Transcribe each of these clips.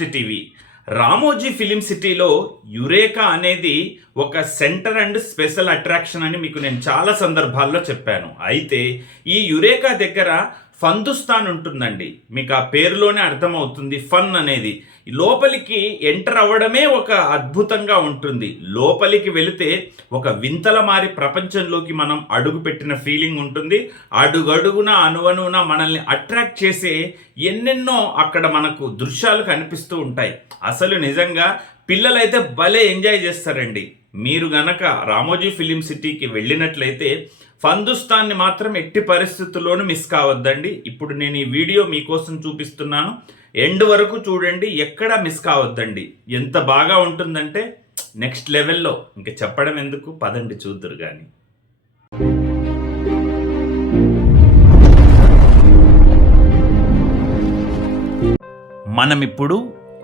Welcome TV. Ramoji film సిటీలో Eureka అనేది ఒక సెంటర్ అండ్ స్పెషల్ అట్రాక్షన్ అని మీకు నేను చాలా సందర్భాల్లో చెప్పాను. అయితే ఈ యురేకా దగ్గర ఫందుస్తాన్ ఉంటుందండి మీకు ఆ పేరులోనే అర్థమవుతుంది ఫన్ అనేది. లోపలికి ఎంటర్ అవ్వడమే ఒక అద్భుతంగా ఉంటుంది. లోపలికి వెళితే ఒక వింతల మారి ప్రపంచంలోకి మనం అడుగు పెట్టిన ఫీలింగ్ ఉంటుంది. అడుగడుగున అనువనువున మనల్ని అట్రాక్ట్ చేసే ఎన్నెన్నో అక్కడ మనకు దృశ్యాలు కనిపిస్తూ ఉంటాయి. అసలు నిజంగా పిల్లలైతే భలే ఎంజాయ్ చేస్తారండి. మీరు గనక రామోజీ ఫిలిం సిటీకి వెళ్ళినట్లయితే ఫందుస్తాన్ని మాత్రం ఎట్టి పరిస్థితుల్లోనూ మిస్ కావద్దండి. ఇప్పుడు నేను ఈ వీడియో మీకోసం చూపిస్తున్నాను. ఎండ్ వరకు చూడండి ఎక్కడ మిస్ కావద్దండి. ఎంత బాగా ఉంటుందంటే నెక్స్ట్ లెవెల్లో ఇంకా చెప్పడం ఎందుకు? పదండి చూద్దరు కానీ మనం ఇప్పుడు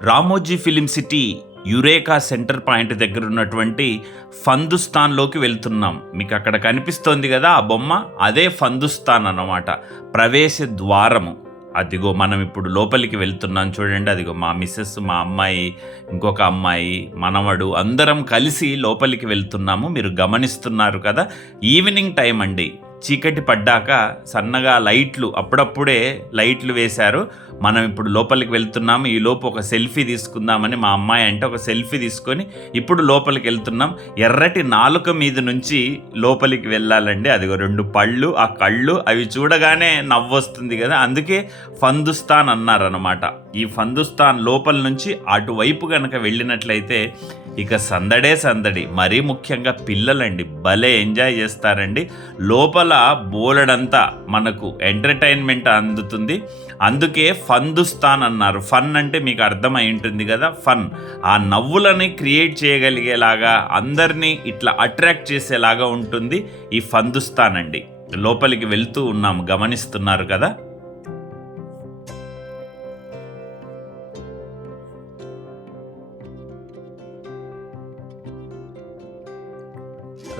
Ramoji film city Eureka centre point దగ్గర ఉన్నటువంటి ఫందుస్తాన్లోకి వెళ్తున్నాం. మీకు అక్కడ కనిపిస్తోంది కదా ఆ బొమ్మ? అదే ఫందుస్తాన్ అన్నమాట. ప్రవేశ ద్వారము. అదిగో మనం ఇప్పుడు లోపలికి వెళ్తున్నాం చూడండి. అదిగో మా మిస్సెస్ మా అమ్మాయి ఇంకొక అమ్మాయి మనవడు అందరం కలిసి లోపలికి వెళ్తున్నాము. మీరు గమనిస్తున్నారు కదా? ఈవినింగ్ టైం అండి. చీకటి పడ్డాక సన్నగా లైట్లు అప్పుడప్పుడే లైట్లు వేశారు. మనం ఇప్పుడు లోపలికి వెళ్తున్నాము ఈ లోపు ఒక సెల్ఫీ తీసుకుందామని మా అమ్మాయి అంటే ఒక సెల్ఫీ తీసుకొని ఇప్పుడు లోపలికి వెళ్తున్నాం. ఎర్రటి నాలుక మీద నుంచి లోపలికి వెళ్ళాలండి. అదిగో రెండు పళ్ళు ఆ కళ్ళు అవి చూడగానే నవ్వొస్తుంది కదా. అందుకే ఫందుస్తాన్ అన్నారనమాట ఈ ఫందుస్తాన్ లోపల నుంచి అటువైపు కనుక వెళ్ళినట్లయితే ఇక సందడే సందడి. మరీ ముఖ్యంగా పిల్లలండి భలే ఎంజాయ్ చేస్తారండి. లోపల బోలెడంతా మనకు ఎంటర్టైన్మెంట్ అందుతుంది. అందుకే ఫందుస్తాన్ అన్నారు ఫన్ అంటే మీకు అర్థమై ఉంటుంది కదా ఫన్. ఆ నవ్వులని క్రియేట్ చేయగలిగేలాగా అందరినీ ఇట్లా అట్రాక్ట్ చేసేలాగా ఉంటుంది ఈ ఫందుస్తాన్ అండి లోపలికి వెళ్తూ ఉన్నాం గమనిస్తున్నారు కదా.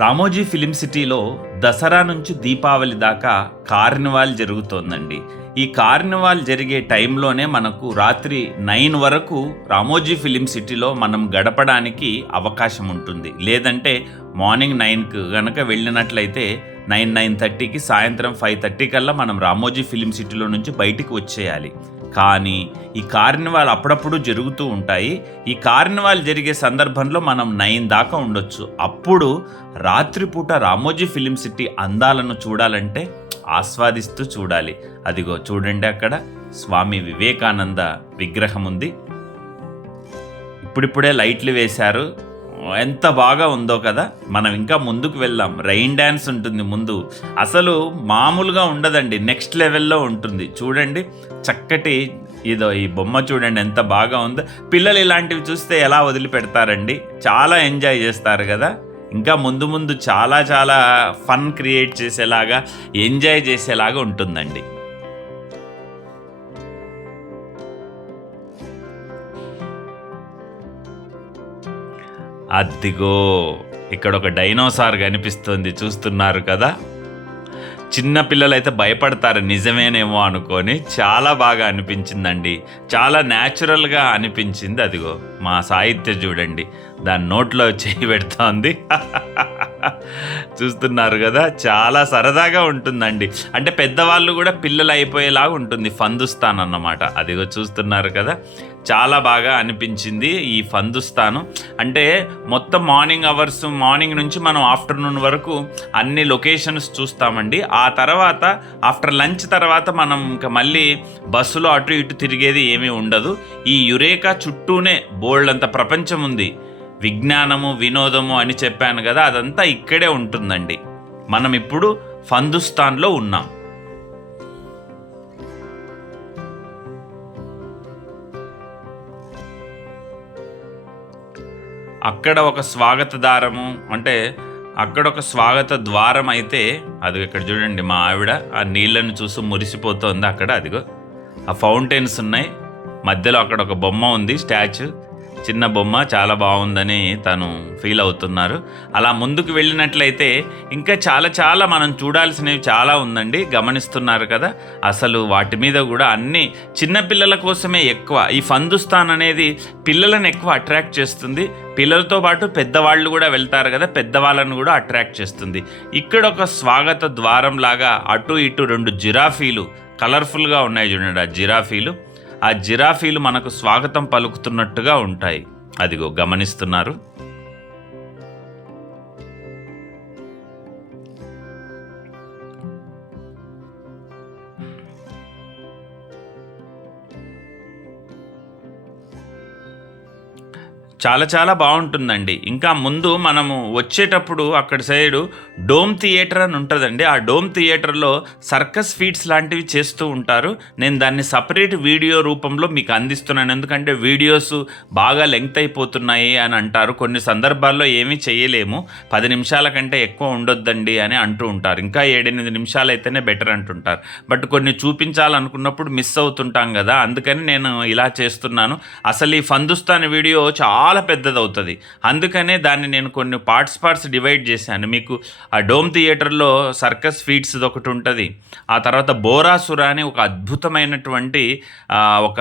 రామోజీ ఫిలిం సిటీలో దసరా నుంచి దీపావళి దాకా కార్నివాల్ జరుగుతోందండి. ఈ కార్నివాల్ జరిగే టైంలోనే మనకు రాత్రి నైన్ వరకు రామోజీ ఫిలిం సిటీలో మనం గడపడానికి అవకాశం ఉంటుంది. లేదంటే మార్నింగ్ నైన్కి గనక వెళ్ళినట్లయితే నైన్ నైన్ థర్టీకి సాయంత్రం ఫైవ్ థర్టీ కల్లా మనం రామోజీ ఫిలిం సిటీలో నుంచి బయటికి వచ్చేయాలి. కానీ ఈ కార్నివాల్ అప్పుడప్పుడు జరుగుతూ ఉంటాయి. ఈ కార్నివాల్ జరిగే సందర్భంలో మనం నైన్ దాకా ఉండొచ్చు. అప్పుడు రాత్రిపూట రామోజీ ఫిలిం సిటీ అందాలను చూడాలంటే ఆస్వాదిస్తూ చూడాలి. అదిగో చూడండి అక్కడ స్వామి వివేకానంద విగ్రహం ఉంది ఇప్పుడిప్పుడే లైట్లు వేశారు. ఎంత బాగా ఉందో కదా. మనం ఇంకా ముందుకు వెళ్దాం. రైన్ డ్యాన్స్ ఉంటుంది ముందు. అసలు మామూలుగా ఉండదండి. నెక్స్ట్ లెవెల్లో ఉంటుంది. చూడండి. చక్కటి ఇదో ఈ బొమ్మ చూడండి ఎంత బాగా ఉందో. పిల్లలు ఇలాంటివి చూస్తే ఎలా వదిలిపెడతారండి? చాలా ఎంజాయ్ చేస్తారు కదా. ఇంకా ముందు ముందు చాలా చాలా ఫన్ క్రియేట్ చేసేలాగా ఎంజాయ్ చేసేలాగా ఉంటుందండి. అద్దిగో ఇక్కడ ఒక డైనోసార్ కనిపిస్తుంది చూస్తున్నారు కదా? చిన్న పిల్లలైతే భయపడతారు నిజమేనేమో అనుకొని చాలా బాగా అనిపించిందండి. చాలా న్యాచురల్గా అనిపించింది అదిగో మా సాహిత్య చూడండి. దాని నోట్లో చేయి పెడుతోంది. చూస్తున్నారు కదా చాలా సరదాగా ఉంటుందండి. అంటే పెద్దవాళ్ళు కూడా పిల్లలు అయిపోయేలాగా ఉంటుంది ఫందుస్తాన్ అన్నమాట. అదిగో చూస్తున్నారు కదా? చాలా బాగా అనిపించింది ఈ ఫందుస్తాను అంటే మొత్తం మార్నింగ్ అవర్స్ మార్నింగ్ నుంచి మనం ఆఫ్టర్నూన్ వరకు అన్ని లొకేషన్స్ చూస్తామండి. ఆ తర్వాత ఆఫ్టర్ లంచ్ తర్వాత మనం ఇంకా మళ్ళీ బస్సులో అటు ఇటు తిరిగేది ఏమీ ఉండదు. ఈ యురేకా చుట్టూనే బోల్డ్ అంత ప్రపంచం ఉంది. విజ్ఞానము వినోదము అని చెప్పాను కదా అదంతా ఇక్కడే ఉంటుందండి. మనం ఇప్పుడు ఫందుస్తాన్లో ఉన్నాం. అక్కడ ఒక స్వాగత దారము అంటే అక్కడ ఒక స్వాగత ద్వారం అయితే అది ఇక్కడ చూడండి మా ఆవిడ ఆ నీళ్ళను చూసి మురిసిపోతోంది అక్కడ అదిగో. ఆ ఫౌంటైన్స్ ఉన్నాయి. మధ్యలో అక్కడ ఒక బొమ్మ ఉంది స్టాచ్యూ. చిన్న బొమ్మ చాలా బాగుందని తను ఫీల్ అవుతున్నారు. అలా ముందుకు వెళ్ళినట్లయితే ఇంకా చాలా చాలా మనం చూడాల్సినవి చాలా ఉందండి గమనిస్తున్నారు కదా. అసలు వాటి మీద కూడా అన్ని చిన్నపిల్లల కోసమే ఎక్కువ. ఈ ఫందుస్తాన్ అనేది పిల్లలను ఎక్కువ అట్రాక్ట్ చేస్తుంది. పిల్లలతో పాటు పెద్దవాళ్ళు కూడా వెళ్తారు కదా పెద్దవాళ్ళను కూడా అట్రాక్ట్ చేస్తుంది. ఇక్కడ ఒక స్వాగత ద్వారం లాగా అటు ఇటు రెండు జిరాఫీలు కలర్ఫుల్గా ఉన్నాయి చూడండి ఆ జిరాఫీలు. ఆ జిరాఫీలు మనకు స్వాగతం పలుకుతున్నట్టుగా ఉంటాయి. అదిగో గమనిస్తున్నారు. చాలా చాలా బాగుంటుందండి. ఇంకా ముందు మనము వచ్చేటప్పుడు అక్కడ సైడు డోమ్ థియేటర్ అని ఉంటుందండి. ఆ డోమ్ థియేటర్లో సర్కస్ ఫీట్స్ లాంటివి చేస్తూ ఉంటారు. నేను దాన్ని సపరేట్ వీడియో రూపంలో మీకు అందిస్తున్నాను. ఎందుకంటే వీడియోస్ బాగా లెంగ్త్ అయిపోతున్నాయి అని అంటారు. కొన్ని సందర్భాల్లో ఏమీ చేయలేము. పది నిమిషాల కంటే ఎక్కువ ఉండొద్దండి అని అంటూ ఉంటారు. ఇంకా ఏడెనిమిది నిమిషాలు అయితేనే బెటర్ అంటుంటారు. బట్ కొన్ని చూపించాలనుకున్నప్పుడు మిస్ అవుతుంటాం కదా. అందుకని నేను ఇలా చేస్తున్నాను. అసలు ఈ ఫందుస్తాన్ వీడియో చాలా చాలా పెద్దదవుతుంది. అందుకనే దాన్ని నేను కొన్ని పార్ట్స్ పార్ట్స్ డివైడ్ చేశాను. మీకు ఆ డోమ్ థియేటర్లో సర్కస్ ఫీట్స్ ఒకటి ఉంటుంది. ఆ తర్వాత బోరాసుర అని ఒక అద్భుతమైనటువంటి ఒక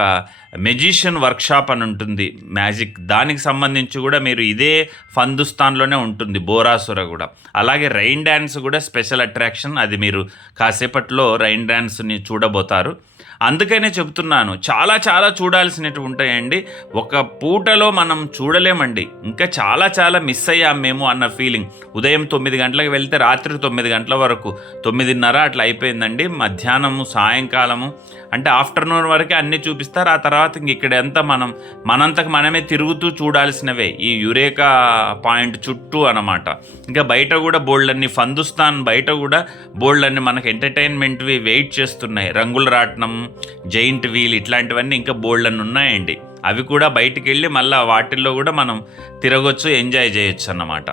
మెజిషియన్ వర్క్షాప్ అని ఉంటుంది. మ్యాజిక్ దానికి సంబంధించి కూడా మీరు ఇదే ఫందుస్తాన్లోనే ఉంటుంది బోరాసుర కూడా. అలాగే రైన్ డ్యాన్స్ కూడా స్పెషల్ అట్రాక్షన్. అది మీరు కాసేపట్లో రైన్ డ్యాన్స్ని చూడబోతారు. అందుకనే చెప్తున్నాను చాలా చాలా చూడాల్సినవి ఉంటాయండి. ఒక పూటలో మనం చూడలేమండి. ఇంకా చాలా చాలా మిస్ అయ్యాం మేము అన్న ఫీలింగ్ ఉదయం తొమ్మిది గంటలకు వెళ్తే రాత్రి తొమ్మిది గంటల వరకు. తొమ్మిదిన్నర అట్లా అయిపోయిందండి. మధ్యాహ్నము సాయంకాలము అంటే ఆఫ్టర్నూన్ వరకే అన్నీ చూపిస్తారు. ఆ తర్వాత ఇంక ఇక్కడంతా మనం మనంతకు మనమే తిరుగుతూ చూడాల్సినవే. ఈ యురేకా పాయింట్ చుట్టూ అన్నమాట. ఇంకా బయట కూడా బోల్డన్ని ఫందుస్తాన్ బయట కూడా బోల్డన్ని మనకు ఎంటర్టైన్మెంట్వి వెయిట్ చేస్తున్నాయి. రంగుల రాట్నం జైంట్ వీల్ ఇట్లాంటివన్నీ ఇంకా బోల్డ్ అని ఉన్నాయండి. అవి కూడా బయటికి వెళ్ళి మళ్ళీ వాటిల్లో కూడా మనం తిరగొచ్చు ఎంజాయ్ చేయొచ్చు అన్నమాట.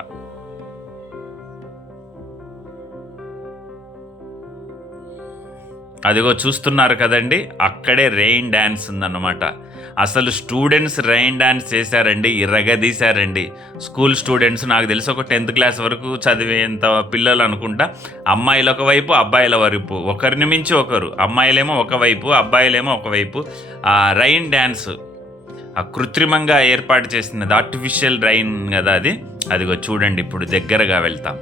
అదిగో చూస్తున్నారు కదండి అక్కడే రెయిన్ డ్యాన్స్ ఉందన్నమాట. అసలు స్టూడెంట్స్ రెయిన్ డ్యాన్స్ చేశారండి ఇరగదీశారండి. స్కూల్ స్టూడెంట్స్ నాకు తెలిసి ఒక టెన్త్ క్లాస్ వరకు చదివేంత పిల్లలు అనుకుంటా అమ్మాయిలు ఒకవైపు అబ్బాయిల వైపు ఒకరిని మించి ఒకరు. అమ్మాయిలేమో ఒకవైపు అబ్బాయిలేమో ఒకవైపు. ఆ రైన్ డ్యాన్స్ ఆ కృత్రిమంగా ఏర్పాటు చేసినది ఆర్టిఫిషియల్ రైన్ కదా అది. అదిగో చూడండి ఇప్పుడు దగ్గరగా వెళ్తాం.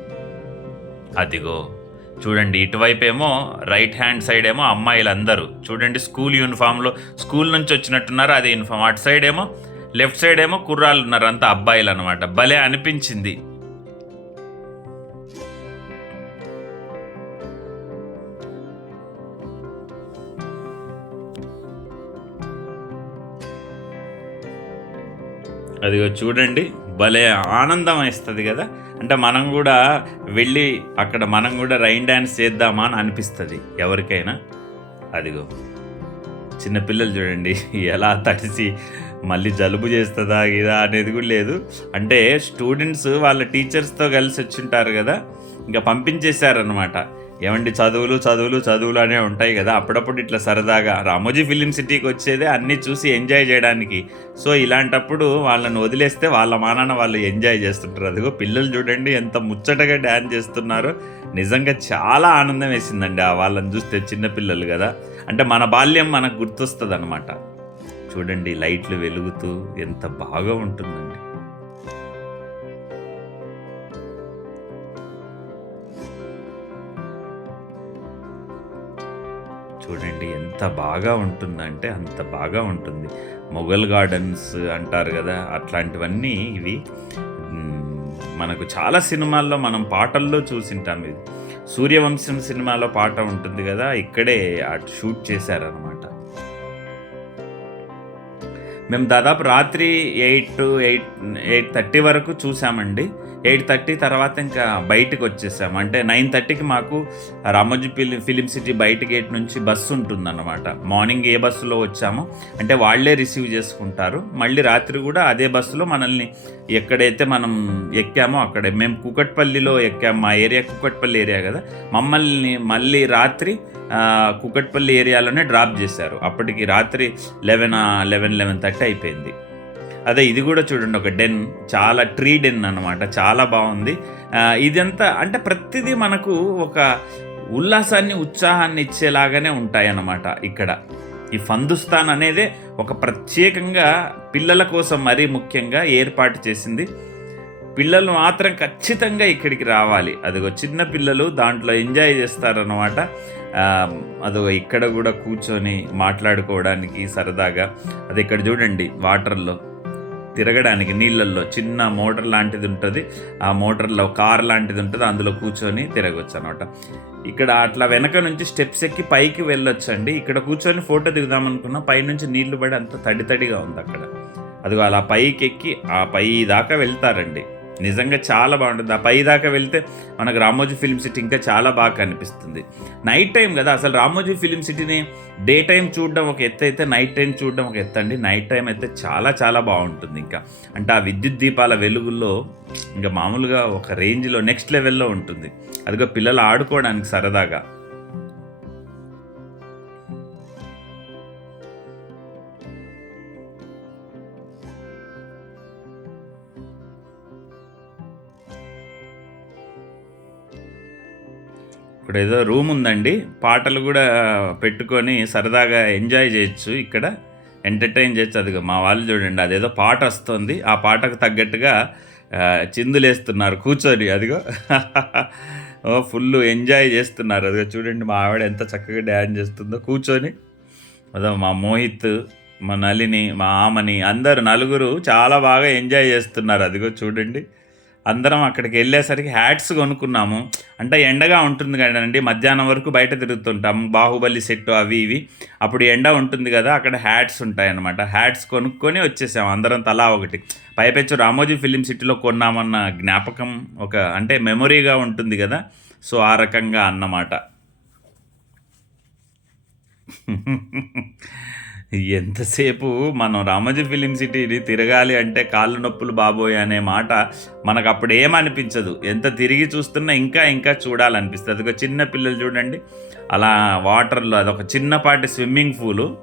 అదిగో. చూడండి ఇటువైపు ఏమో రైట్ హ్యాండ్ సైడ్ ఏమో అమ్మాయిలు అందరూ చూడండి స్కూల్ యూనిఫామ్లో స్కూల్ నుంచి వచ్చినట్టున్నారు అదే యూనిఫామ్ అటు సైడ్ ఏమో లెఫ్ట్ సైడ్ ఏమో కుర్రాళ్ళు ఉన్నారు అంతా అబ్బాయిలు అనమాట భలే అనిపించింది. అదిగో చూడండి భలే ఆనందం వేస్తుంది కదా. అంటే మనం కూడా వెళ్ళి అక్కడ మనం కూడా రైన్ డ్యాన్స్ చేద్దామా అని అనిపిస్తుంది ఎవరికైనా. అదిగో చిన్నపిల్లలు చూడండి ఎలా తడిసి మళ్ళీ జలుబు చేస్తుందా ఇదా అనేది కూడా లేదు. అంటే స్టూడెంట్స్ వాళ్ళ టీచర్స్తో కలిసి వచ్చింటారు కదా ఇంకా పంపించేశారనమాట ఏమండి చదువులు చదువులు చదువులు అనే ఉంటాయి కదా. అప్పుడప్పుడు ఇట్లా సరదాగా రామోజీ ఫిలిం సిటీకి వచ్చేదే అన్నీ చూసి ఎంజాయ్ చేయడానికి. సో ఇలాంటప్పుడు వాళ్ళని వదిలేస్తే వాళ్ళ మానాన వాళ్ళు ఎంజాయ్ చేస్తుంటారు. అదిగో పిల్లలు చూడండి ఎంత ముచ్చటగా డ్యాన్స్ చేస్తున్నారో. నిజంగా చాలా ఆనందం వేసిందండి ఆ వాళ్ళని చూస్తే చిన్నపిల్లలు కదా. అంటే మన బాల్యం మనకు గుర్తొస్తుంది అనమాట చూడండి లైట్లు వెలుగుతూ ఎంత బాగా ఉంటుందండి. చూడండి ఎంత బాగా ఉంటుందంటే అంత బాగా ఉంటుంది. మొఘల్ గార్డెన్స్ అంటారు కదా అట్లాంటివన్నీ ఇవి మనకు చాలా సినిమాల్లో మనం పాటల్లో చూసింటాం ఇది. సూర్యవంశం సినిమాలో పాట ఉంటుంది కదా ఇక్కడే అటు షూట్ చేశారనమాట మేము దాదాపు రాత్రి eight to eight eight thirty వరకు చూసామండి. ఎయిట్ థర్టీ తర్వాత ఇంకా బయటకు వచ్చేసాము. అంటే నైన్ థర్టీకి మాకు రామోజీ ఫిలిం ఫిలిం సిటీ బయట గేట్ నుంచి బస్సు ఉంటుందన్నమాట. మార్నింగ్ ఏ బస్సులో వచ్చామో అంటే వాళ్ళే రిసీవ్ చేసుకుంటారు. మళ్ళీ రాత్రి కూడా అదే బస్సులో మనల్ని ఎక్కడైతే మనం ఎక్కామో అక్కడే. మేము కుకట్పల్లిలో ఎక్కాము మా ఏరియా కుకట్పల్లి ఏరియా కదా. మమ్మల్ని మళ్ళీ రాత్రి కుకట్పల్లి ఏరియాలోనే డ్రాప్ చేశారు. అప్పటికి రాత్రి లెవెన్ లెవెన్ లెవెన్ థర్టీ అయిపోయింది. అదే ఇది కూడా చూడండి ఒక డెన్ చాలా ట్రీ డెన్ అనమాట చాలా బాగుంది. ఇదంతా అంటే ప్రతిదీ మనకు ఒక ఉల్లాసాన్ని ఉత్సాహాన్ని ఇచ్చేలాగానే ఉంటాయన్నమాట ఇక్కడ. ఈ ఫందుస్తాన్ అనేదే ఒక ప్రత్యేకంగా పిల్లల కోసం మరీ ముఖ్యంగా ఏర్పాటు చేసింది. పిల్లలు మాత్రం ఖచ్చితంగా ఇక్కడికి రావాలి. అదిగో చిన్న పిల్లలు దాంట్లో ఎంజాయ్ చేస్తారన్నమాట. అదో ఇక్కడ కూడా కూర్చొని మాట్లాడుకోవడానికి సరదాగా అది ఇక్కడ చూడండి వాటర్లో తిరగడానికి నీళ్ళల్లో చిన్న మోటార్ లాంటిది ఉంటుంది. ఆ మోటార్లో కార్ లాంటిది ఉంటుంది. అందులో కూర్చొని తిరగవచ్చు అనమాట ఇక్కడ అట్లా వెనక నుంచి స్టెప్స్ ఎక్కి పైకి వెళ్ళొచ్చండి. ఇక్కడ కూర్చొని ఫోటో దిగుదాం అనుకున్నా పైనుంచి నీళ్ళు పడి అంత తడి తడిగా ఉంది అక్కడ. అదిగో అలా పైకి ఎక్కి ఆ పై దాకా వెళ్తారండి. నిజంగా చాలా బాగుంటుంది. ఆ పై దాకా వెళ్తే మనకు రామోజీ ఫిలిం సిటీ ఇంకా చాలా బాగా కనిపిస్తుంది. నైట్ టైం కదా అసలు రామోజీ ఫిలిం సిటీని డే టైం చూడడం ఒక ఎత్తు అయితే నైట్ టైం చూడడం ఒక ఎత్తు అండి. నైట్ టైం అయితే చాలా చాలా బాగుంటుంది ఇంకా. అంటే ఆ విద్యుత్ దీపాల వెలుగుల్లో ఇంకా మామూలుగా ఒక రేంజ్లో నెక్స్ట్ లెవెల్లో ఉంటుంది. అదిగో పిల్లలు ఆడుకోవడానికి సరదాగా. ఇక్కడ ఏదో రూమ్ ఉందండి. పాటలు కూడా పెట్టుకొని సరదాగా ఎంజాయ్ చేయొచ్చు ఇక్కడ. ఎంటర్టైన్ చేయొచ్చు. అదిగో మా వాళ్ళు చూడండి అదేదో పాట వస్తుంది. ఆ పాటకు తగ్గట్టుగా చిందులేస్తున్నారు. కూర్చొని అదిగో. ఓ ఫుల్ ఎంజాయ్ చేస్తున్నారు. అదిగో చూడండి మా ఆవిడ ఎంత చక్కగా డ్యాన్స్ చేస్తుందో. కూర్చొని అదో మా మోహిత్ మా నలిని మా ఆమని అందరు నలుగురు చాలా బాగా ఎంజాయ్ చేస్తున్నారు. అదిగో చూడండి. అందరం అక్కడికి వెళ్ళేసరికి హ్యాట్స్ కొనుక్కున్నాము. అంటే ఎండగా ఉంటుంది కదండి. మధ్యాహ్నం వరకు బయట తిరుగుతుంటాం. బాహుబలి సెట్ అవి ఇవి. అప్పుడు ఎండ ఉంటుంది కదా అక్కడ హ్యాట్స్ ఉంటాయి అన్నమాట హ్యాట్స్ కొనుక్కొని వచ్చేసాం. అందరం తలా ఒకటి. పైపెచ్చు రామోజీ ఫిలిం సిటీలో కొన్నామన్న జ్ఞాపకం ఒక అంటే మెమొరీగా ఉంటుంది కదా. సో ఆ రకంగా అన్నమాట. ఎంతసేపు మనం రామోజీ ఫిలిం సిటీని తిరగాలి అంటే కాళ్ళు నొప్పులు బాబోయ్ అనే మాట మనకు అప్పుడు ఏమనిపించదు ఎంత తిరిగి చూస్తున్నా ఇంకా ఇంకా చూడాలనిపిస్తుంది. అదొక చిన్న పిల్లలు చూడండి. అలా వాటర్లో అదొక చిన్నపాటి స్విమ్మింగ్ పూలు.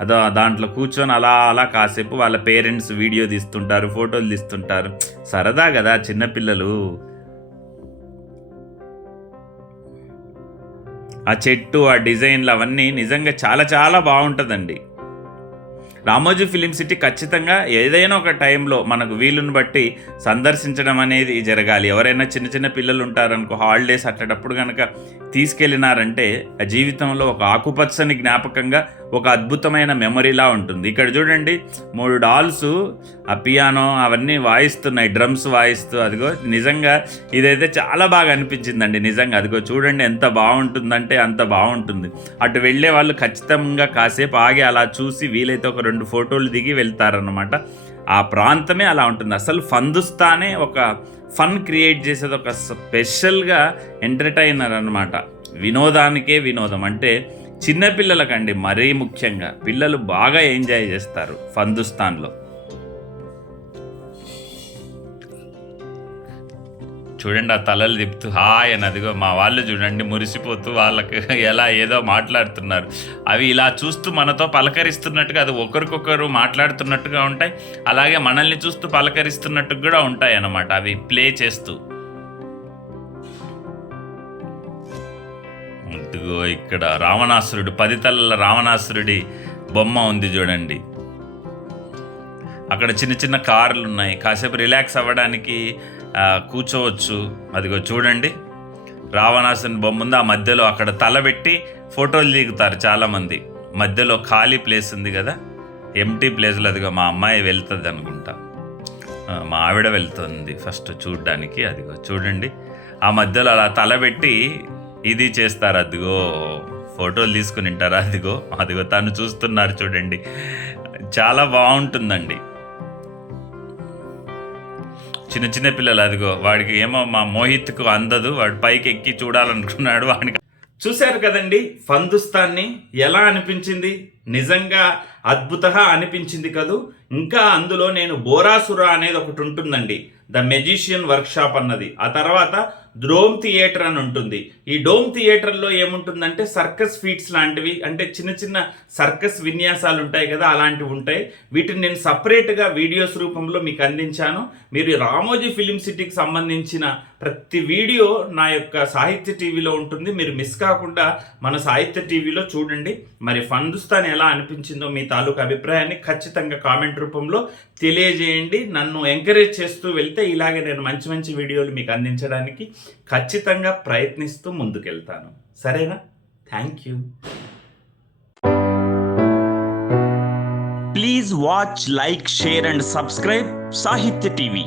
అదో దాంట్లో కూర్చొని అలా అలా కాసేపు వాళ్ళ పేరెంట్స్ వీడియో తీస్తుంటారు ఫోటోలు తీస్తుంటారు. సరదా కదా చిన్నపిల్లలు ఆ చెట్టు ఆ డిజైన్లు అవన్నీ నిజంగా చాలా చాలా బాగుంటుందండి. రామోజీ ఫిలిం సిటీ ఖచ్చితంగా ఏదైనా ఒక టైంలో మనకు వీలుని బట్టి సందర్శించడం అనేది జరగాలి. ఎవరైనా చిన్న చిన్న పిల్లలు ఉంటారనుకో హాలిడేస్ అట్టేటప్పుడు కనుక తీసుకెళ్ళినారంటే ఆ జీవితంలో ఒక ఆకుపచ్చని జ్ఞాపకంగా ఒక అద్భుతమైన మెమరీలా ఉంటుంది. ఇక్కడ చూడండి మూడు డాల్స్ ఆ పియానో అవన్నీ వాయిస్తున్నాయి డ్రమ్స్ వాయిస్తూ అదిగో నిజంగా ఇదైతే చాలా బాగా అనిపించిందండి నిజంగా. అదిగో చూడండి ఎంత బాగుంటుందంటే అంత బాగుంటుంది. అటు వెళ్ళే వాళ్ళు ఖచ్చితంగా కాసేపు ఆగి అలా చూసి వీలైతే ఒక రెండు ఫోటోలు దిగి వెళ్తారనమాట ఆ ప్రాంతమే అలా ఉంటుంది. అసలు ఫందుస్తానే ఒక ఫన్ క్రియేట్ చేసేది ఒక స్పెషల్గా ఎంటర్టైనర్ అనమాట వినోదానికే వినోదం. అంటే చిన్నపిల్లలకండి మరీ ముఖ్యంగా. పిల్లలు బాగా ఎంజాయ్ చేస్తారు ఫందుస్తాన్లో. చూడండి ఆ తలలు తిప్పుతూ హాయ్ అని అదిగో మా వాళ్ళు చూడండి మురిసిపోతూ వాళ్ళకి ఎలా ఏదో మాట్లాడుతున్నారు. అవి ఇలా చూస్తూ మనతో పలకరిస్తున్నట్టుగా అది ఒకరికొకరు మాట్లాడుతున్నట్టుగా ఉంటాయి. అలాగే మనల్ని చూస్తూ పలకరిస్తున్నట్టు కూడా ఉంటాయి అన్నమాట అవి ప్లే చేస్తూ. ఇదిగో ఇక్కడ రావణాసురుడు పది తలల రావణాసురుడి బొమ్మ ఉంది చూడండి. అక్కడ చిన్న చిన్న కార్లు ఉన్నాయి. కాసేపు రిలాక్స్ అవ్వడానికి కూర్చోవచ్చు. అదిగో చూడండి. రావణాసుని బొమ్మ ఉంది. ఆ మధ్యలో అక్కడ తల పెట్టి ఫోటోలు దిగుతారు చాలామంది. మధ్యలో ఖాళీ ప్లేస్ ఉంది కదా. ఎంటీ ప్లేస్లో అదిగో మా అమ్మాయి వెళ్తుంది అనుకుంటా. మా ఆవిడ వెళ్తుంది ఫస్ట్ చూడడానికి. అదిగో చూడండి. ఆ మధ్యలో అలా తల పెట్టి ఇది చేస్తారు? అదిగో ఫోటోలు తీసుకుని ఉంటారా అదిగో అదిగో తను చూస్తున్నారు చూడండి. చాలా బాగుంటుందండి. చిన్న చిన్న పిల్లలు అదిగో వాడికి ఏమో మా మోహిత్కు అందదు వాడు పైకి ఎక్కి చూడాలనుకున్నాడు వాడికి చూశారు కదండి ఫందుస్తాన్ని ఎలా అనిపించింది? నిజంగా అద్భుతంగా అనిపించింది కదూ? ఇంకా అందులో నేను బోరాసుర అనేది ఒకటి ఉంటుందండి. ద మెజిషియన్ వర్క్షాప్ అన్నది. ఆ తర్వాత డోమ్ థియేటర్ అని ఉంటుంది. ఈ డోమ్ థియేటర్లో ఏముంటుందంటే సర్కస్ ఫీట్స్ లాంటివి అంటే చిన్న చిన్న సర్కస్ విన్యాసాలు ఉంటాయి కదా అలాంటివి ఉంటాయి. వీటిని నేను సపరేట్గా వీడియోస్ రూపంలో మీకు అందించాను. మీరు రామోజీ ఫిలిం సిటీకి సంబంధించిన ప్రతి వీడియో నా యొక్క సాహిత్య టీవీలో ఉంటుంది. మీరు మిస్ కాకుండా మన సాహిత్య టీవీలో చూడండి. మరి ఫందుస్తాన్ ఎలా అనిపించిందో మీ తాలూకు అభిప్రాయాన్ని ఖచ్చితంగా కామెంట్ కామెంట్ రూపంలో తెలియజేయండి. నన్ను ఎంకరేజ్ చేస్తూ వెళ్తే ఇలాగే నేను మంచి మంచి వీడియోలు మీకు అందించడానికి ఖచ్చితంగా ప్రయత్నిస్తూ ముందుకెళ్తాను. సరేనా? Thank you please watch like share and subscribe Sahitya TV